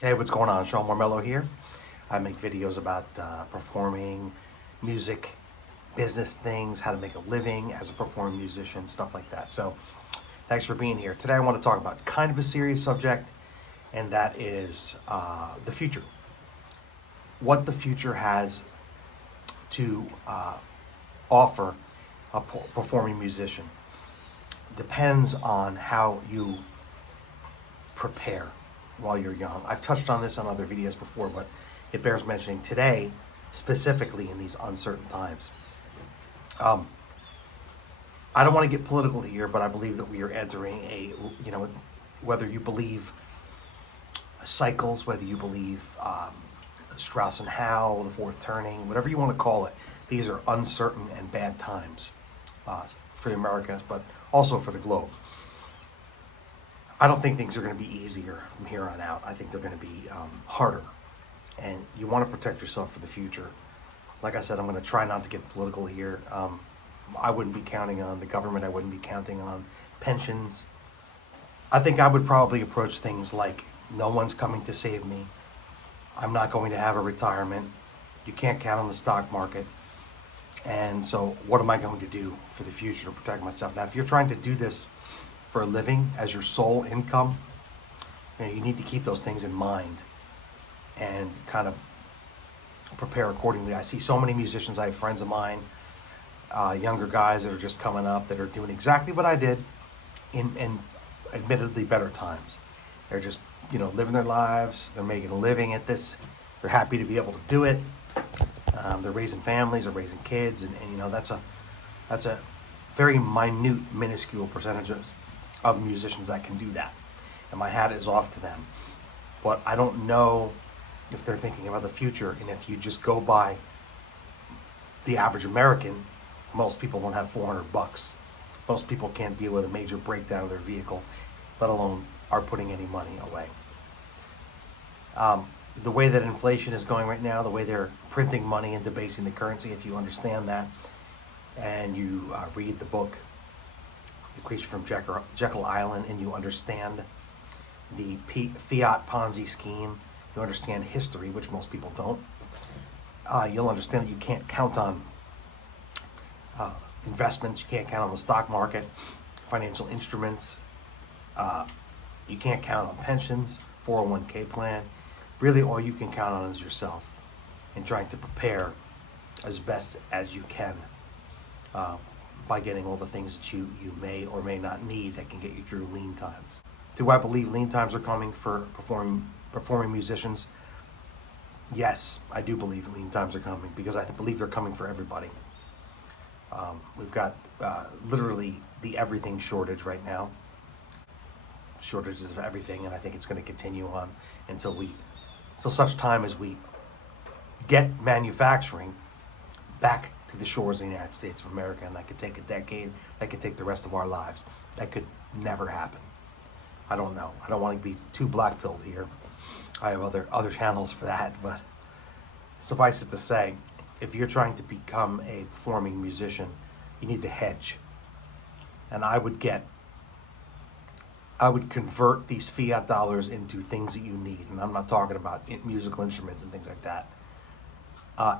Hey, what's going on? Sean Marmello here. I make videos about performing, music, business things, how to make a living as a performing musician, stuff like that. So, thanks for being here. Today, I want to talk about kind of a serious subject, and that is the future. What the future has to offer a performing musician depends on how you prepare while you're young. I've touched on this on other videos before, but it bears mentioning today, specifically in these uncertain times. Um, I don't want to get political here, but I believe that we are entering whether you believe cycles, whether you believe Strauss and Howe, the fourth turning, whatever you want to call it, these are uncertain and bad times for the Americas, but also for the globe. I don't think things are going to be easier from here on out. I think they're going to be harder. And you want to protect yourself for the future. Like I said, I'm going to try not to get political here. I wouldn't be counting on the government. I wouldn't be counting on pensions. I think I would probably approach things like, no one's coming to save me. I'm not going to have a retirement. You can't count on the stock market. And so what am I going to do for the future to protect myself? Now, if you're trying to do this for a living as your sole income, you need to keep those things in mind and kind of prepare accordingly. I see so many musicians, I have friends of mine, younger guys that are just coming up that are doing exactly what I did in admittedly better times. They're just, living their lives. They're making a living at this. They're happy to be able to do it. They're raising families, they're raising kids, and that's a very minute, minuscule percentage of musicians that can do that. And my hat is off to them. But I don't know if they're thinking about the future, and if you just go by the average American, most people won't have $400. Most people can't deal with a major breakdown of their vehicle, let alone are putting any money away. The way that inflation is going right now, the way they're printing money and debasing the currency, if you understand that, and you read the book, The Creature from Jekyll Island, and you understand the fiat Ponzi scheme, you understand history, which most people don't, you'll understand that you can't count on investments, you can't count on the stock market, financial instruments, you can't count on pensions, 401k plan. Really, all you can count on is yourself and trying to prepare as best as you can by getting all the things that you may or may not need that can get you through lean times. Do I believe lean times are coming for performing musicians? Yes, I do believe lean times are coming, because I believe they're coming for everybody. We've got literally the everything shortage right now. Shortages of everything, and I think it's going to continue on until such time as we get manufacturing back to the shores of the United States of America. And that could take a decade, that could take the rest of our lives. That could never happen. I don't know. I don't want to be too black-pilled here. I have other channels for that, but suffice it to say, if you're trying to become a performing musician, you need to hedge. And I would convert these fiat dollars into things that you need. And I'm not talking about musical instruments and things like that.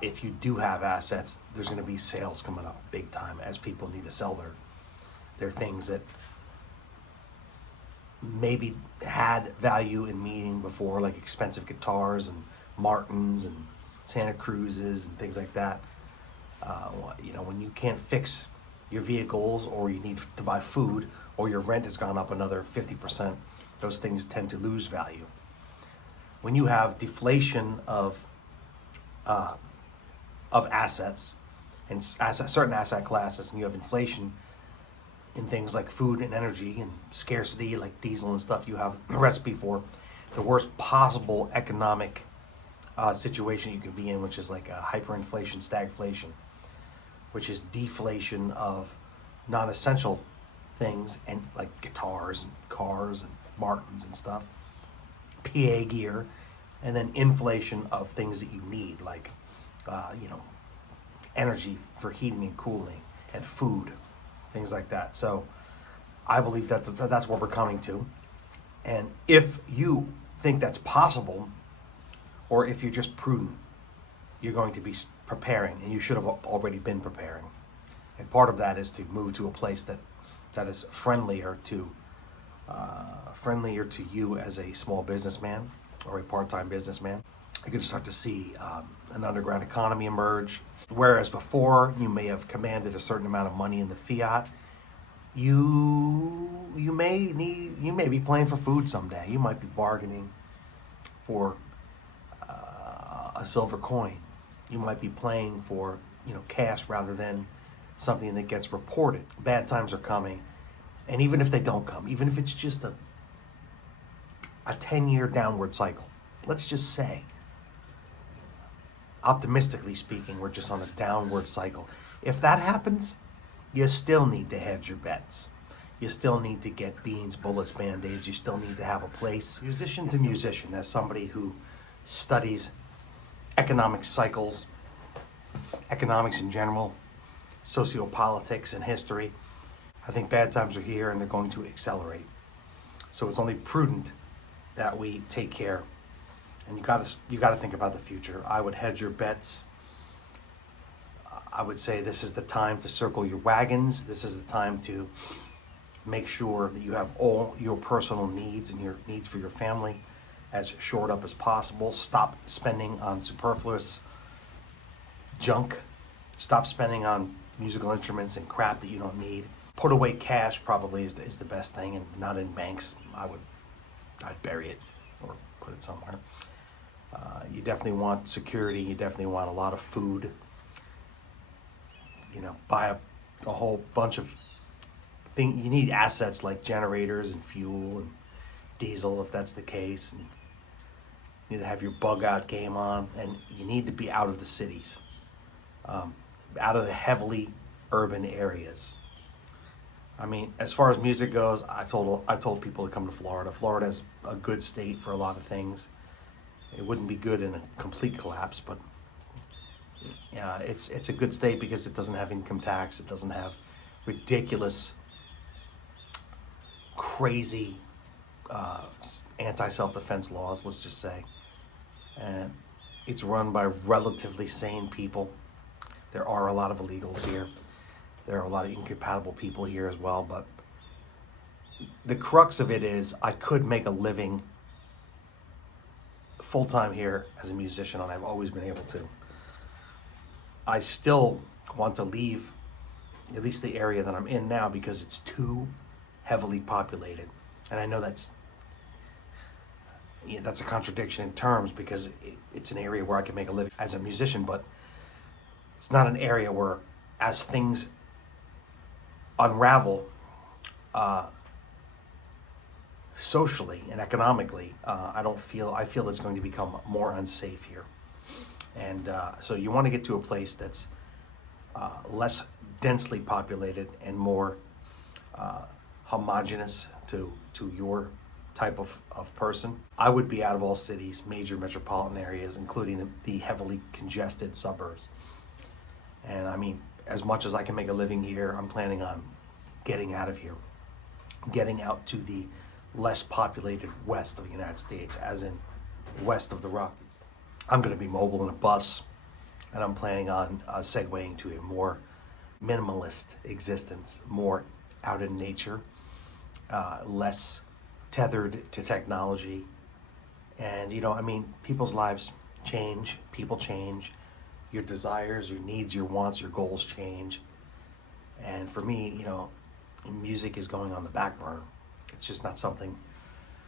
If you do have assets, there's going to be sales coming up big time as people need to sell their things that maybe had value in meaning before, like expensive guitars and Martins and Santa Cruzes and things like that. When you can't fix your vehicles, or you need to buy food, or your rent has gone up another 50%, those things tend to lose value. When you have deflation of assets and certain asset classes, and you have inflation in things like food and energy, and scarcity like diesel and stuff, you have a recipe for the worst possible economic situation you could be in, which is like a hyperinflation, stagflation, which is deflation of non-essential things, and like guitars and cars and Martins and stuff, PA gear, and then inflation of things that you need, like energy for heating and cooling, and food, things like that. So I believe that that's what we're coming to. And if you think that's possible, or if you're just prudent, you're going to be preparing, and you should have already been preparing. And part of that is to move to a place that is friendlier to you as a small businessman or a part-time businessman. You're going to start to see an underground economy emerge. Whereas before you may have commanded a certain amount of money in the fiat, you may be playing for food someday. You might be bargaining for a silver coin. You might be playing for cash rather than something that gets reported. Bad times are coming, and even if they don't come, even if it's just a 10-year downward cycle, let's just say, optimistically speaking, we're just on a downward cycle. If that happens, you still need to hedge your bets. You still need to get beans, bullets, band-aids. You still need to have a place. Musician to musician, as somebody who studies economic cycles, economics in general, sociopolitics and history, I think bad times are here and they're going to accelerate. So it's only prudent that we take care. And you got to think about the future. I would hedge your bets. I would say this is the time to circle your wagons. This is the time to make sure that you have all your personal needs and your needs for your family as shored up as possible. Stop spending on superfluous junk. Stop spending on musical instruments and crap that you don't need. Put away cash probably is the best thing, and not in banks. I'd bury it or put it somewhere. You definitely want security. You definitely want a lot of food. Buy a whole bunch of things. You need assets like generators and fuel and diesel if that's the case. And you need to have your bug out game on, and you need to be out of the cities, out of the heavily urban areas. I mean, as far as music goes, I've told people to come to Florida. Florida's a good state for a lot of things. It wouldn't be good in a complete collapse, but yeah, it's a good state because it doesn't have income tax. It doesn't have ridiculous, crazy anti-self-defense laws, let's just say. And it's run by relatively sane people. There are a lot of illegals here. There are a lot of incompatible people here as well, but the crux of it is I could make a living full-time here as a musician, and I've always been able to. I still want to leave at least the area that I'm in now because it's too heavily populated. And I know that's a contradiction in terms because it's an area where I can make a living as a musician, but it's not an area where, as things unravel socially and economically, I feel it's going to become more unsafe here. And so you want to get to a place that's less densely populated and more homogenous to your type of person. I would be out of all cities, major metropolitan areas, including the heavily congested suburbs. And I mean, as much as I can make a living here, I'm planning on getting out of here, getting out to the less populated west of the United States, as in west of the Rockies. I'm going to be mobile in a bus, and I'm planning on segueing to a more minimalist existence, more out in nature, less tethered to technology. And I mean, people's lives change, people change, your desires, your needs, your wants, your goals change. And for me, music is going on the back burner. It's just not something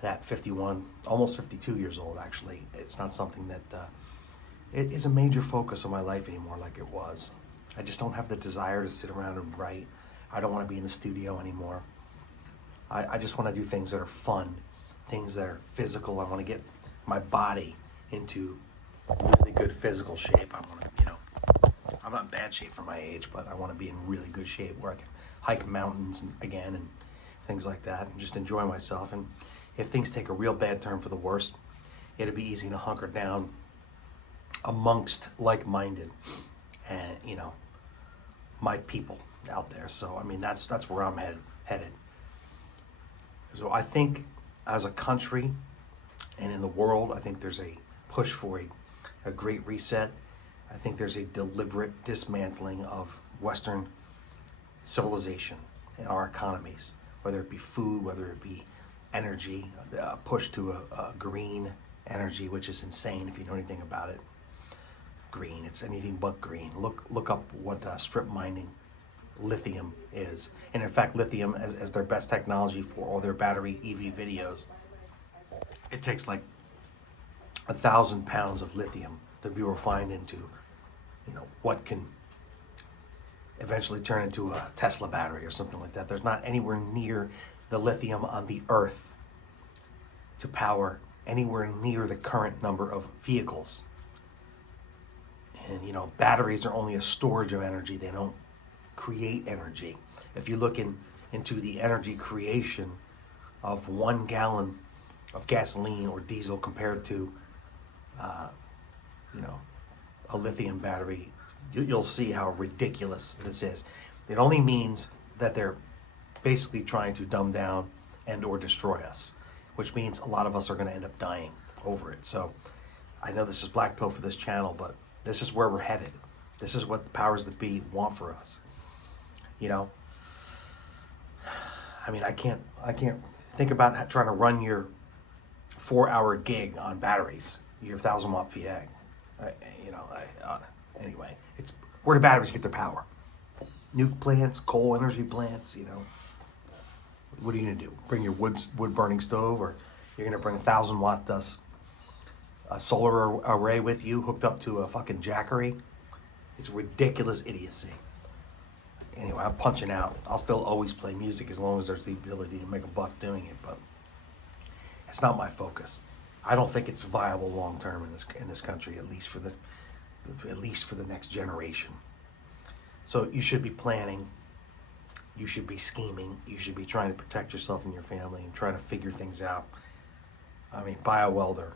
that 51, almost 52 years old actually, it's not something that it is a major focus of my life anymore like it was. I just don't have the desire to sit around and write. I don't want to be in the studio anymore. I just want to do things that are fun, things that are physical. I want to get my body into really good physical shape. I want to, I'm not in bad shape for my age, but I want to be in really good shape where I can hike mountains again and things like that and just enjoy myself. And if things take a real bad turn for the worst, it'd be easy to hunker down amongst like-minded and, my people out there. So, I mean, that's where I'm headed. So I think as a country, And in the world, I think there's a push for a great reset. I think there's a deliberate dismantling of Western civilization and our economies, whether it be food, whether it be energy, push to a green energy, which is insane if you know anything about it. Green, it's anything but green. Look up what strip mining lithium is. And in fact, lithium as their best technology for all their battery EV videos, it takes like 1,000 pounds of lithium to be refined into, what can eventually turn into a Tesla battery or something like that. There's not anywhere near the lithium on the earth to power anywhere near the current number of vehicles. And batteries are only a storage of energy. They don't create energy. If you look into the energy creation of 1 gallon of gasoline or diesel compared to a lithium battery, you'll see how ridiculous this is. It only means that they're basically trying to dumb down and or destroy us, which means a lot of us are going to end up dying over it. So I know this is black pill for this channel, but this is where we're headed. This is what the powers that be want for us. I can't think about trying to run your 4-hour gig on batteries, your 1,000 watt PA. Anyway, it's where do batteries get their power? Nuke plants, coal energy plants. What are you gonna do? Bring your wood burning stove, or you're gonna bring 1,000 watt a solar array with you, hooked up to a fucking jackery? It's ridiculous idiocy. Anyway, I'm punching out. I'll still always play music as long as there's the ability to make a buck doing it, but it's not my focus. I don't think it's viable long term in this country, at least for the next generation. So you should be planning. You should be scheming. You should be trying to protect yourself and your family and trying to figure things out. Buy a welder,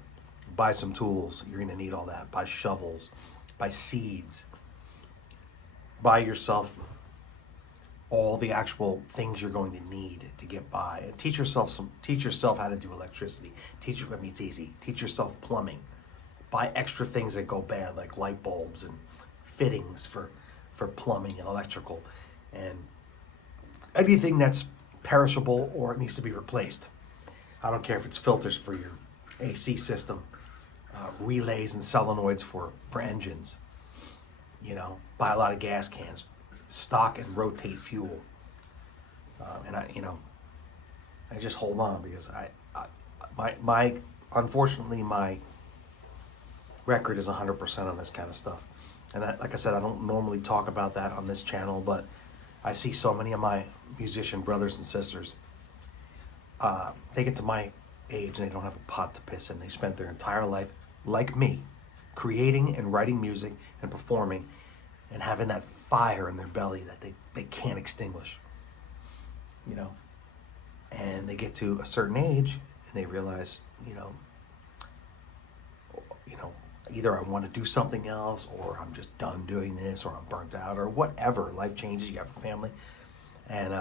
buy some tools. You're going to need all that. Buy shovels, buy seeds, buy yourself all the actual things you're going to need to get by. And teach yourself how to do electricity. It's easy. Teach yourself plumbing. Buy extra things that go bad, like light bulbs and fittings for plumbing and electrical, and anything that's perishable or it needs to be replaced. I don't care if it's filters for your AC system, relays and solenoids for engines. Buy a lot of gas cans, stock and rotate fuel, and I just hold on because unfortunately my record is 100% on this kind of stuff. And like I said, I don't normally talk about that on this channel, but I see so many of my musician brothers and sisters, they get to my age and they don't have a pot to piss in. They spent their entire life, like me, creating and writing music and performing and having that fire in their belly that they can't extinguish. And they get to a certain age and they realize, either I want to do something else, or I'm just done doing this, or I'm burnt out, or whatever. Life changes, you have a family, and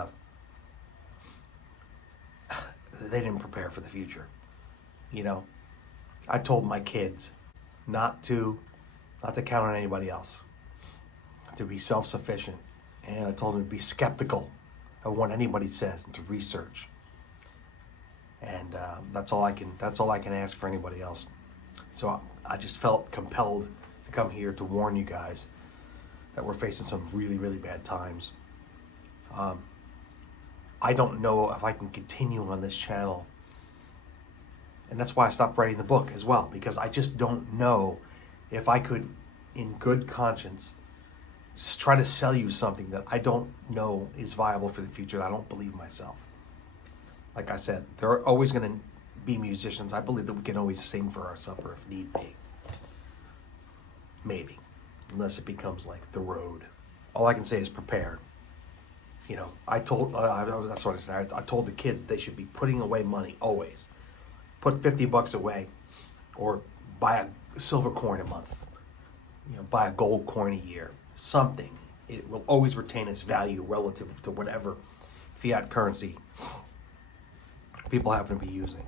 they didn't prepare for the future. I told my kids not to count on anybody else, to be self-sufficient, and I told them to be skeptical of what anybody says and to research. And that's all I can ask for anybody else. So I just felt compelled to come here to warn you guys that we're facing some really, really bad times. I don't know if I can continue on this channel. And that's why I stopped writing the book as well, because I just don't know if I could, in good conscience, just try to sell you something that I don't know is viable for the future, that I don't believe myself. Like I said, there are always going to be musicians. I believe that we can always sing for our supper if need be. Maybe. Unless it becomes like The Road. All I can say is prepare. That's what I said. I told the kids they should be putting away money always. Put $50 away, or buy a silver coin a month. Buy a gold coin a year. Something. It will always retain its value relative to whatever fiat currency people happen to be using.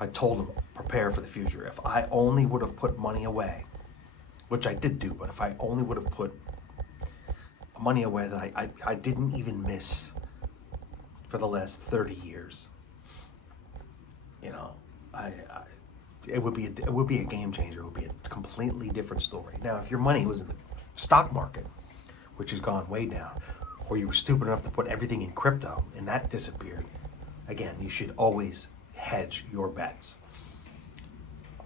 I told them, prepare for the future. If I only would have put money away, which I did do, but if I only would have put money away that I didn't even miss for the last 30 years, you know, it would be a game changer. It would be a completely different story. Now, if your money was in the stock market, which has gone way down, or you were stupid enough to put everything in crypto and that disappeared, again, you should always hedge your bets.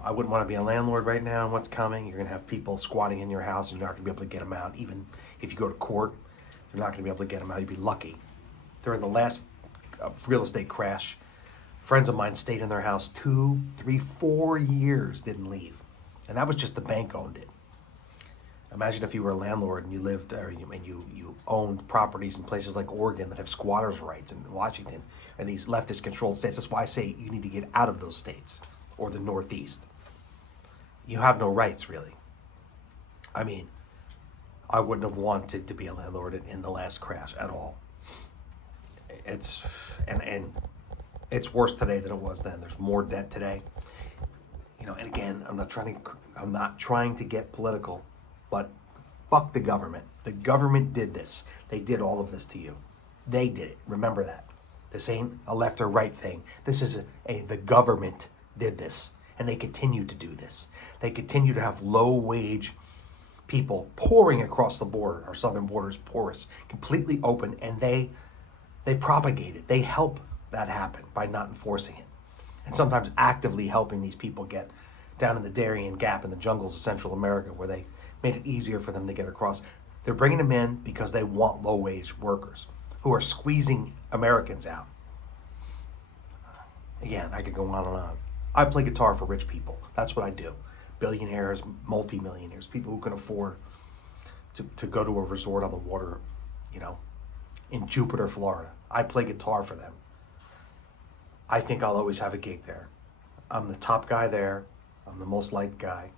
I wouldn't want to be a landlord right now and what's coming. You're going to have people squatting in your house and you're not going to be able to get them out. Even if you go to court, you're not going to be able to get them out. You'd be lucky. During the last real estate crash, friends of mine stayed in their house 2, 3, 4 years, didn't leave. And that was just the bank owned it. Imagine if you were a landlord and you lived there and you owned properties in places like Oregon that have squatters' rights, and Washington and these leftist controlled states. That's why I say you need to get out of those states or the Northeast. You have no rights, really. I mean, I wouldn't have wanted to be a landlord in the last crash at all. It's and it's worse today than it was then. There's more debt today. You know, and again, I'm not trying to get political, but fuck the government. The government did this. They did all of this to you. They did it. Remember that. This ain't a left or right thing. This is the government did this, and they continue to do this. They continue to have low-wage people pouring across the border. Our southern border is porous, completely open, and they propagate it. They help that happen by not enforcing it, and sometimes actively helping these people get down in the Darien Gap in the jungles of Central America, where they made it easier for them to get across. They're bringing them in because they want low-wage workers who are squeezing Americans out. Again, I could go on and on. I play guitar for rich people. That's what I do. Billionaires, multimillionaires, people who can afford to go to a resort on the water, you know, in Jupiter, Florida. I play guitar for them. I think I'll always have a gig there. I'm the top guy there. I'm the most liked guy.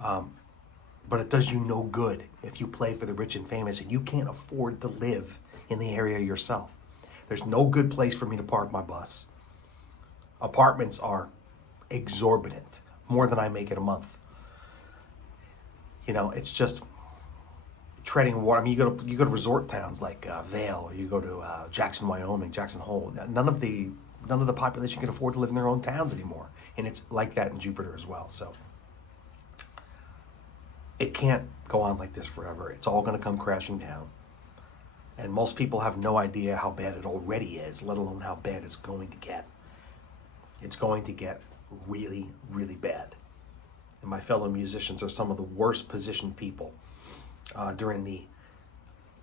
But it does you no good if you play for the rich and famous and you can't afford to live in the area yourself. There's no good place for me to park my bus. Apartments are exorbitant, more than I make in a month. You know, it's just treading water. I mean, you go to resort towns like Vail, or you go to Jackson, Wyoming, Jackson Hole. None of the population can afford to live in their own towns anymore, and it's like that in Jupiter as well. So it can't go on like this forever. It's all going to come crashing down, and most people have no idea how bad it already is, let alone how bad it's going to get. It's going to get really, really bad. And my fellow musicians are some of the worst positioned people during the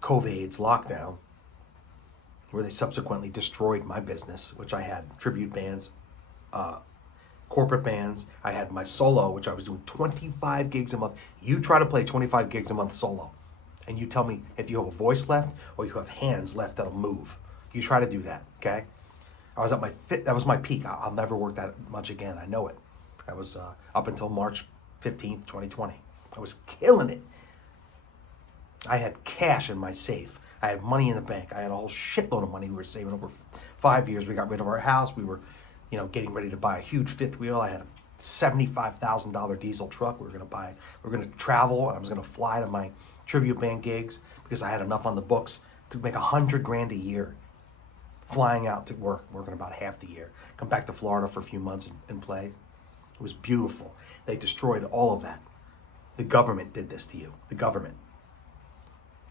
COVID's lockdown, where they subsequently destroyed my business, which I had tribute bands, corporate bands. I had my solo, which I was doing 25 gigs a month. You try to play 25 gigs a month solo, and you tell me if you have a voice left or you have hands left that'll move. You try to do that, okay? I was at my that was my peak. I'll never work that much again. I know it. I was up until March 15th, 2020. I was killing it. I had cash in my safe. I had money in the bank. I had a whole shitload of money we were saving over 5 years. We got rid of our house. We were, you know, getting ready to buy a huge fifth wheel. I had a $75,000 diesel truck. We were going to travel, and I was going to fly to my tribute band gigs because I had enough on the books to make $100,000 a year. Flying out to work, working about half the year. Come back to Florida for a few months and play. It was beautiful. They destroyed all of that. The government did this to you. The government.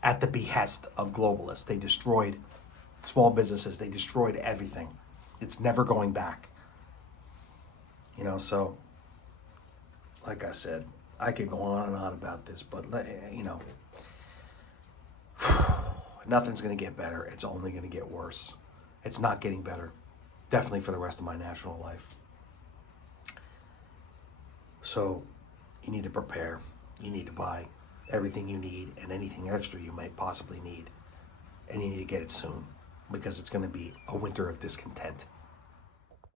At the behest of globalists. They destroyed small businesses. They destroyed everything. It's never going back. You know, so, like I said, I could go on and on about this, but, you know, nothing's going to get better. It's only going to get worse. It's not getting better, definitely for the rest of my natural life. So you need to prepare. You need to buy everything you need and anything extra you might possibly need. And you need to get it soon, because it's going to be a winter of discontent.